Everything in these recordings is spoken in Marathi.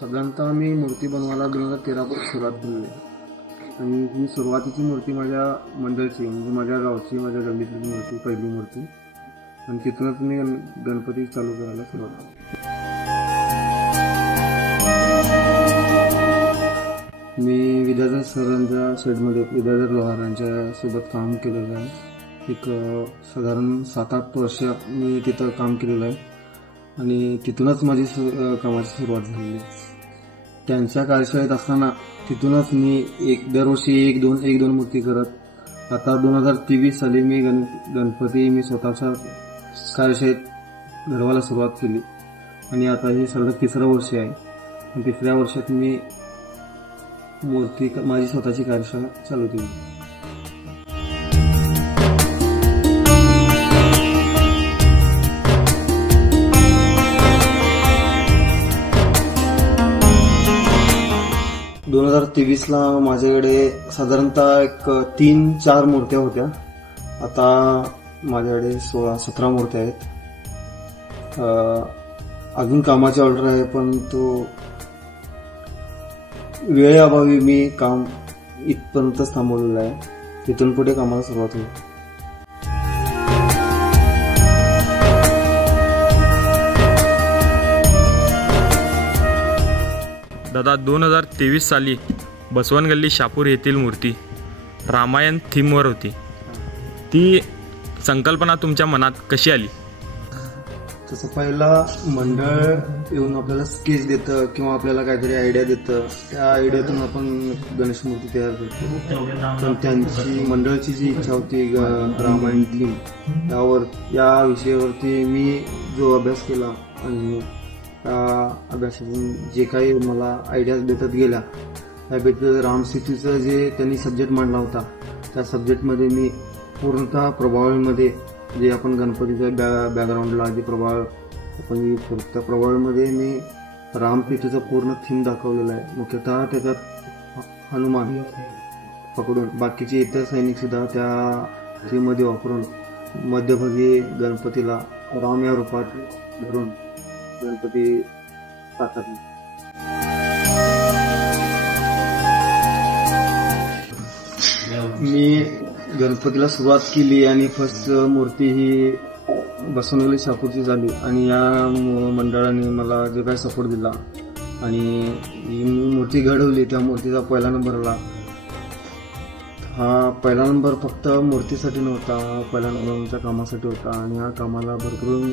साधारणतः मी मूर्ती बनवायला 2013 पासून सुरुवात केली आणि ही सुरुवातीची मूर्ती माझ्या मंडळची म्हणजे माझ्या गावची माझ्या गल्लीतली मूर्ती पहिली मूर्ती आणि तिथूनच मी गणपती चालू करायला सुरुवात केली. मी विद्याधर सरांच्या शेडमध्ये विद्याधर लोहार यांच्या सोबत काम केलेलं आहे. एक साधारण 7-8 वर्ष मी तिथं काम केलेलं आहे आणि तिथूनच माझी कामाची सुरुवात झालेली. त्यांच्या कार्यशाळेत असताना तिथूनच मी दरवर्षी एक दोन मूर्ती करत आता 2023 साली मी गणपती मी स्वतःच्या कार्यशाळेत घडवायला सुरुवात केली आणि आता हे सलग 3रं वर्ष आहे आणि 3ऱ्या वर्षात मी मूर्ती माझी स्वतःची कार्यशाळा चालू केली. - 2023ला माझ्याकडे साधारणतः एक 3-4 मूर्त्या होत्या. आता माझ्याकडे 16-17 मूर्त्या आहेत. अजून कामाची ऑर्डर आहे पण तो वेळेअभावी मी काम इथपर्यंतच थांबवलेलं आहे. तिथून पुढे कामाला सुरुवात होईल. दादा 2023 साली बसवनगल्ली शापूर येथील मूर्ती रामायण थीमवर होती. ती संकल्पना तुमच्या मनात कशी आली? तसं पहिला मंडळ येऊन आपल्याला स्केच देतं किंवा आपल्याला काहीतरी आयडिया देतं. त्या आयडियातून आपण गणेश मूर्ती तयार करतो. पण त्यांची मंडळाची जी इच्छा होती रामायण थीम या विषयावरती मी जो अभ्यास केला आणि त्या अभ्यासातून जे काही मला आयडियाज भेटत गेल्या त्यापैकी रामसीतेचं जे त्यांनी सब्जेक्ट मांडला होता त्या सब्जेक्टमध्ये मी पूर्णतः प्रभावळीमध्ये जे आपण गणपतीच्या बॅकग्राऊंडला जे प्रभाव आपण यूज करतो त्या प्रभावळीमध्ये मी रामसीतेचं पूर्ण थीम दाखवलेलं आहे. मुख्यतः त्याच्यात हनुमान पकडून बाकीचे इतर सैनिक सुद्धा त्या थीममध्ये वापरून मध्यभागी गणपतीला राम या रूपात धरून गणपती साकारले. मी गणपतीला सुरुवात केली आणि फर्स्ट मूर्ती ही बसवनगल्ली शापूरची झाली आणि या मंडळाने मला जो काही सपोर्ट दिला आणि ही मूर्ती घडवली. त्या मूर्तीचा पहिला नंबर आला. हा पहिला नंबर फक्त मूर्तीसाठी नव्हता, पहिला नंबर आमच्या कामासाठी होता आणि या कामाला भरपूर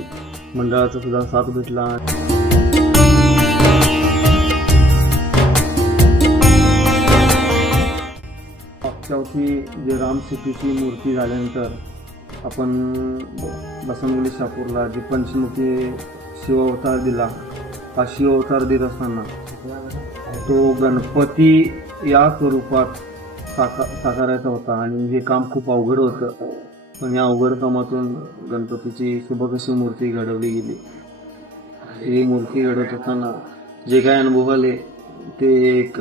मंडळाचा सुद्धा साथ भेटला. मागच्या वर्षी जे रामसीतेची मूर्ती झाल्यानंतर आपण बसवनगल्ली शापूरला जी पंचमुखी शिवावतार दिला, हा शिवावतार देत असताना तो गणपती या स्वरूपात साकारायचा होता आणि हे काम खूप अवघड होतं. पण या अवघड कामातून गणपतीची सुबक अशी मूर्ती घडवली गेली. ही मूर्ती घडवत असताना जे काही अनुभव आले ते एक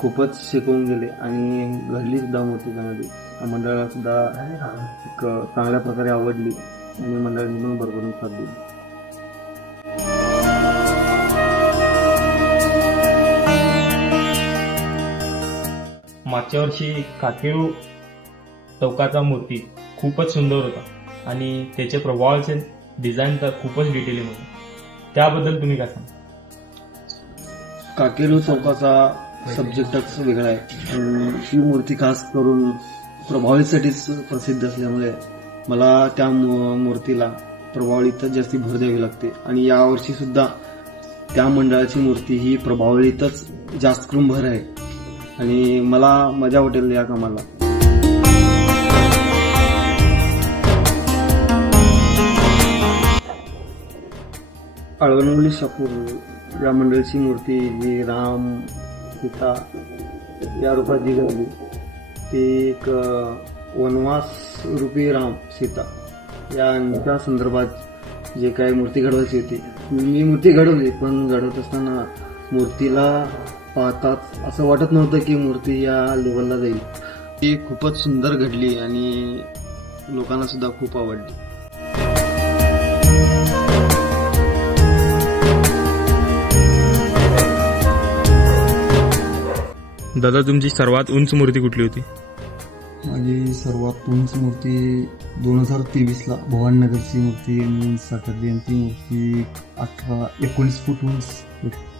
खूपच शिकवून गेले आणि घडली सुद्धा मूर्ती त्यामध्ये. मंडळाला सुद्धा एक चांगल्या प्रकारे आवडली आणि मंडळाने पण भरभरून साथ दिली. मागच्या वर्षी काकेरू चौकाचा मूर्ती खूपच सुंदर होता आणि त्याचे प्रभावाचे डिझाईन तर खूपच डिटेलिंग होते. त्याबद्दल तुम्ही काय सांगा? काकेरू चौकाचा सब्जेक्टच वेगळा आहे. ही मूर्ती खास करून प्रभावळीसाठीच प्रसिद्ध असल्यामुळे मला त्या मूर्तीला प्रभावळीतच जास्ती भर द्यावी लागते आणि यावर्षी सुद्धा त्या मंडळाची मूर्ती ही प्रभावळीतच जास्त करून भर आहे आणि मला मजा वाटेल या कामाला. अळवणगल्ली शापूर या मंडळाची मूर्ती जी राम सीता या रूपात जी घडली ती एक वनवास रूपी राम सीता यांच्या संदर्भात जे काही मूर्ती घडवायची होती मी मूर्ती घडवली. पण घडवत असताना मूर्तीला पाहताच असं वाटत नव्हतं की मूर्ती या लेवलला जाईल. ती खूपच सुंदर घडली आणि लोकांना सुद्धा खूप आवडली. दादा तुमची सर्वात उंच मूर्ती कुठली होती? माझी सर्वात उंच मूर्ती 2023ला भवानीनगरची मूर्ती मी साकारली आणि ती मूर्ती 19 फूट उंच होती.